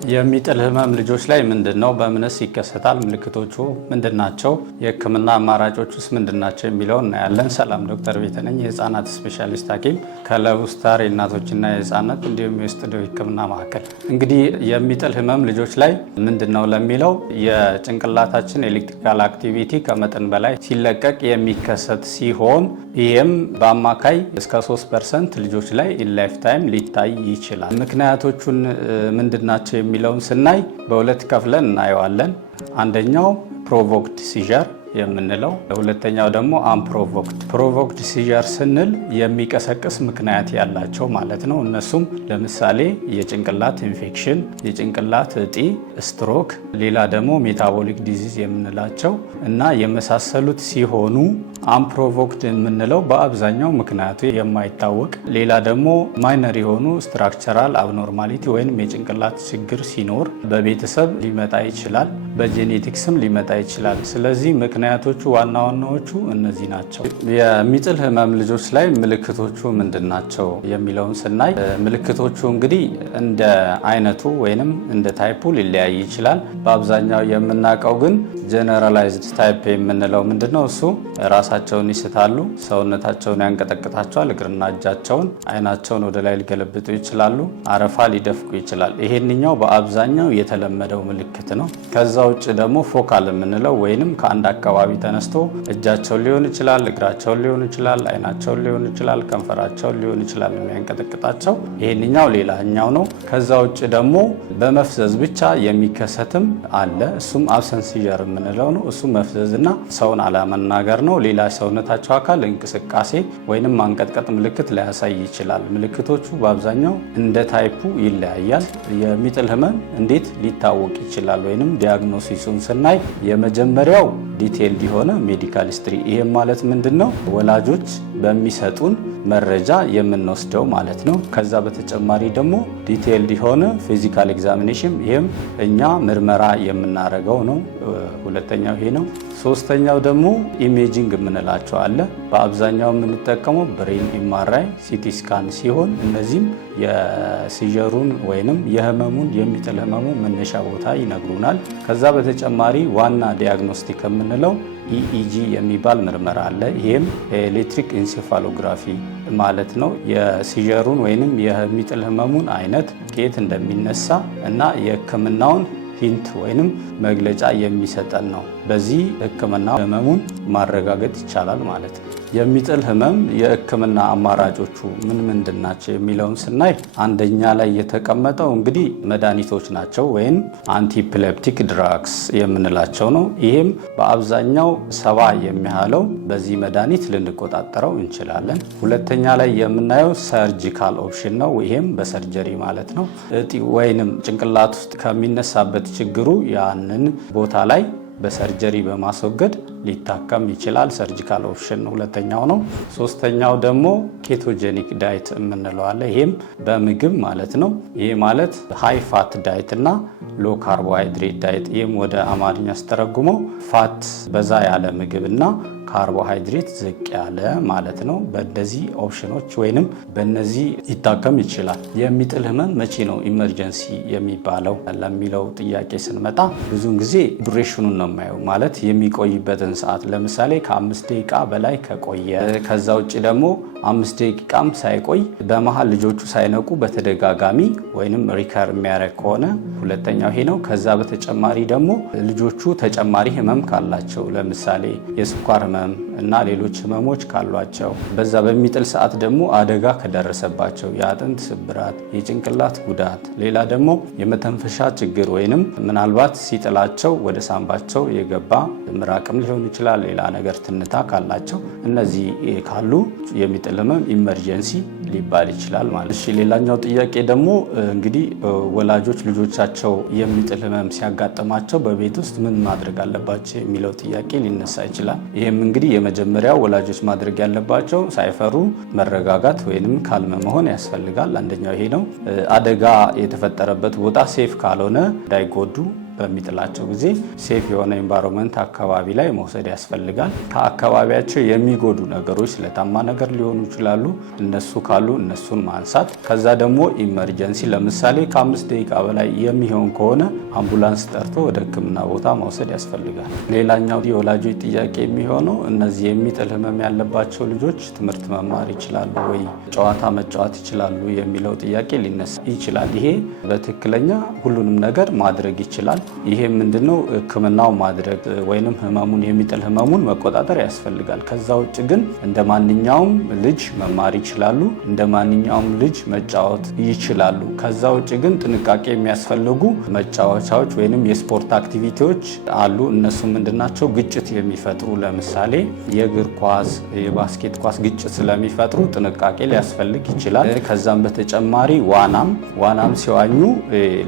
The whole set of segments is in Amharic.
የሚጥል ህመም ልጆች ላይ ምንድነው? በምንስ ይከሰታል? ምልክቶቹ ምንድናቸው? የህክምና አማራጮች ውስጥ ምንድናቸው የሚለውን እናያለን። ሰላም፣ ዶክተር ቤተነኝ የህፃናት ስፔሻሊስት ሐኪም ከለቡ ስታር የእናቶችና የህፃናት እንዲሁም የውስጥ ደዌ ህክምና ማዕከል። እንግዲህ የሚጥል ህመም ልጆች ላይ ምንድነው ለሚለው የጭንቅላታችን ኤሌክትሪካል አክቲቪቲ ከመጠን በላይ ሲለቀቅ የሚከሰት ሲሆን ይህም በአማካይ እስከ 3% ልጆች ላይ ኢን ላይፍ ታይም ሊታይ ይችላል። ምክንያቶቹን ምንድናቸው የሚለውን ስናይ በሁለት ከፍለን እናየዋለን። አንደኛው ፕሮቮክድ ሲዠር የምንለው፣ ሁለተኛው ደግሞ አንፕሮቮክድ። ፕሮቮክድ ሲዠር ስንል የሚቀሰቅስ ምክንያት ያላቸው ማለት ነው። እነሱም ለምሳሌ የጭንቅላት ኢንፌክሽን፣ የጭንቅላት እጢ፣ ስትሮክ፣ ሌላ ደግሞ ሜታቦሊክ ዲዚዝ የምንላቸው እና የመሳሰሉት ሲሆኑ አንፕሮቮክድ የምንለው በአብዛኛው ምክንያቱ የማይታወቅ ሌላ ደግሞ ማይነር የሆኑ ስትራክቸራል አብኖርማሊቲ ወይም የጭንቅላት ችግር ሲኖር በቤተሰብ ሊመጣ ይችላል፣ በጄኔቲክስም ሊመጣ ይችላል። ስለዚህ ምክንያቶቹ ዋና ዋናዎቹ እነዚህ ናቸው። የሚጥል ህመም ልጆች ላይ ምልክቶቹ ምንድን ናቸው የሚለውን ስናይ ምልክቶቹ እንግዲህ እንደ አይነቱ ወይንም እንደ ታይፑ ሊለያይ ይችላል። በአብዛኛው የምናውቀው ግን ጀነራላይዝድ ታይፕ የምንለው ምንድነው? እሱ ራሳቸውን ይስታሉ፣ ሰውነታቸውን ያንቀጠቅጣቸዋል፣ እግርና እጃቸውን፣ አይናቸውን ወደ ላይ ሊገለብጡ ይችላሉ፣ አረፋ ሊደፍቁ ይችላል። ይሄንኛው በአብዛኛው የተለመደው ምልክት ነው። ከዛ ውጭ ደግሞ ፎካል የምንለው ወይንም ከአንድ አካባቢ ተነስቶ እጃቸውን ሊሆን ይችላል፣ እግራቸውን ሊሆን ይችላል፣ አይናቸውን ሊሆን ይችላል፣ ከንፈራቸውን ሊሆን ይችላል የሚያንቀጠቅጣቸው፣ ይሄንኛው ሌላኛው ነው። ከዛ ውጭ ደግሞ በመፍዘዝ ብቻ የሚከሰትም አለ። እሱም አብሰንስ ሲዠር የምንለው ነው። እሱ መፍዘዝና ሰውን አለመናገር ነው። ሌላ ሰውነታቸው አካል እንቅስቃሴ ወይንም ማንቀጥቀጥ ምልክት ሊያሳይ ይችላል። ምልክቶቹ በአብዛኛው እንደ ታይፑ ይለያያል። የሚጥል ህመም እንዴት ሊታወቅ ይችላል ወይንም ዲያግኖሲሱን ስናይ የመጀመሪያው ዲቴይልድ የሆነ ሜዲካል ሂስትሪ። ይሄም ማለት ምንድነው? ወላጆች በሚሰጡን መረጃ የምንወስደው ማለት ነው። ከዛ በተጨማሪ ደግሞ ዲቴይልድ የሆነ ፊዚካል ኤግዛሚኔሽን፣ ይሄም እኛ ምርመራ የምናደርገው ነው። ሁለተኛው ይሄ ነው። ሶስተኛው ደግሞ ኢሜጂንግ የምንላቸው አለ። በአብዛኛው የምንጠቀመው ብሬን ኤምአርአይ፣ ሲቲ ስካን ሲሆን እነዚህም የሲዠሩን ወይንም የህመሙን የሚጥል ህመሙ መነሻ ቦታ ይነግሩናል። ከዛ በተጨማሪ ዋና ዲያግኖስቲክ የምንለው ኢኢጂ የሚባል ምርመራ አለ። ይሄም ኤሌክትሪክ ኢንሴፋሎግራፊ ማለት ነው። የሲዠሩን ወይንም የሚጥል ህመሙን አይነት ከየት እንደሚነሳ እና የህክምናውን ሂንት ወይንም መግለጫ የሚሰጠን ነው። በዚህ ህክምና ህመሙን ማረጋገጥ ይቻላል ማለት ነው። የሚጥል ህመም የህክምና አማራጮቹ ምን ምንድን ናቸው የሚለውን ስናይ አንደኛ ላይ የተቀመጠው እንግዲህ መድኃኒቶች ናቸው ወይም አንቲኤፒሌፕቲክ ድራግስ የምንላቸው ነው። ይህም በአብዛኛው 70 የሚያህለው በዚህ መድኃኒት ልንቆጣጠረው እንችላለን። ሁለተኛ ላይ የምናየው ሰርጂካል ኦፕሽን ነው። ይህም በሰርጀሪ ማለት ነው። እጢ ወይንም ጭንቅላት ውስጥ ከሚነሳበት ችግሩ ያንን ቦታ ላይ በሰርጀሪ በማስወገድ ሊታከም ይችላል። ሰርጂካል ኦፕሽን ሁለተኛው ነው። ሶስተኛው ደግሞ ኬቶጄኒክ ዳይት የምንለው አለ። ይሄም በምግብ ማለት ነው። ይሄ ማለት ሃይ ፋት ዳይት እና ሎ ካርቦሃይድሬት ዳይት። ይህም ወደ አማርኛ ስተረጉመው ፋት በዛ ያለ ምግብ እና ካርቦሃይድሬት ዝቅ ያለ ማለት ነው። በእነዚህ ኦፕሽኖች ወይንም በእነዚህ ይታከም ይችላል። የሚጥል ህመም መቼ ነው ኢመርጀንሲ የሚባለው ለሚለው ጥያቄ ስንመጣ ብዙውን ጊዜ ዱሬሽኑን ነው የማየው። ማለት የሚቆይበትን ሰዓት፣ ለምሳሌ ከ5 ደቂቃ በላይ ከቆየ፣ ከዛ ውጭ ደግሞ 5 ደቂቃም ሳይቆይ በመሃል ልጆቹ ሳይነቁ በተደጋጋሚ ወይንም ሪከር የሚያደርግ ከሆነ ሁለተኛው ይሄ ነው። ከዛ በተጨማሪ ደግሞ ልጆቹ ተጨማሪ ህመም ካላቸው፣ ለምሳሌ የስኳር ህመም እና ሌሎች ህመሞች ካሏቸው፣ በዛ በሚጥል ሰዓት ደግሞ አደጋ ከደረሰባቸው የአጥንት ስብራት፣ የጭንቅላት ጉዳት፣ ሌላ ደግሞ የመተንፈሻ ችግር ወይንም ምናልባት ሲጥላቸው ወደ ሳንባቸው የገባ ምራቅም ሊሆን ይችላል፣ ሌላ ነገር ትንታ ካላቸው፣ እነዚህ ካሉ የሚጥል ህመም ኢመርጀንሲ ሊባል ይችላል ማለት። እሺ፣ ሌላኛው ጥያቄ ደግሞ እንግዲህ ወላጆች ልጆቻቸው የሚጥል ህመም ሲያጋጥማቸው በቤት ውስጥ ምን ማድረግ አለባቸው የሚለው ጥያቄ ሊነሳ ይችላል። ይህም እንግዲህ የመጀመሪያው ወላጆች ማድረግ ያለባቸው ሳይፈሩ መረጋጋት ወይንም ካልመ መሆን ያስፈልጋል። አንደኛው ይሄ ነው። አደጋ የተፈጠረበት ቦታ ሴፍ ካልሆነ እንዳይጎዱ በሚጥላቸው ጊዜ ሴፍ የሆነ ኤንቫይሮንመንት አካባቢ ላይ መውሰድ ያስፈልጋል። ከአካባቢያቸው የሚጎዱ ነገሮች ስለታማ ነገር ሊሆኑ ይችላሉ። እነሱ ካሉ እነሱን ማንሳት። ከዛ ደግሞ ኢመርጀንሲ ለምሳሌ ከ5 ደቂቃ በላይ የሚሆን ከሆነ አምቡላንስ ጠርቶ ወደ ሕክምና ቦታ መውሰድ ያስፈልጋል። ሌላኛው የወላጆች ጥያቄ የሚሆነው እነዚህ የሚጥል ህመም ያለባቸው ልጆች ትምህርት መማር ይችላሉ ወይ፣ ጨዋታ መጫወት ይችላሉ የሚለው ጥያቄ ሊነሳ ይችላል። ይሄ በትክክለኛ ሁሉንም ነገር ማድረግ ይችላል። ይሄ ምንድነው ሕክምናው ማድረግ ወይንም የሚጥል ህመሙን መቆጣጠር ያስፈልጋል። ከዛ ውጭ ግን እንደ ማንኛውም ልጅ መማር ይችላሉ፣ እንደ ማንኛውም ልጅ መጫወት ይችላሉ። ከዛ ውጭ ግን ጥንቃቄ የሚያስፈልጉ መጫወቻዎች ወይንም የስፖርት አክቲቪቲዎች አሉ። እነሱ ምንድናቸው? ግጭት የሚፈጥሩ ለምሳሌ የእግር ኳስ፣ የባስኬት ኳስ ግጭት ስለሚፈጥሩ ጥንቃቄ ሊያስፈልግ ይችላል። ከዛም በተጨማሪ ዋናም ሲዋኙ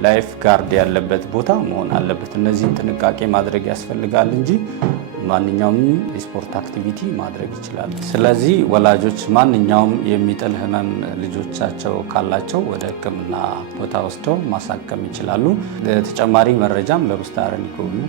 ላይፍ ጋርድ ያለበት ቦታ መሆን አለበት። እነዚህን ጥንቃቄ ማድረግ ያስፈልጋል እንጂ ማንኛውም የስፖርት አክቲቪቲ ማድረግ ይችላል። ስለዚህ ወላጆች ማንኛውም የሚጥል ህመም ልጆቻቸው ካላቸው ወደ ሕክምና ቦታ ወስደው ማሳከም ይችላሉ። ተጨማሪ መረጃም ለቡስታረን ይጎብኙ።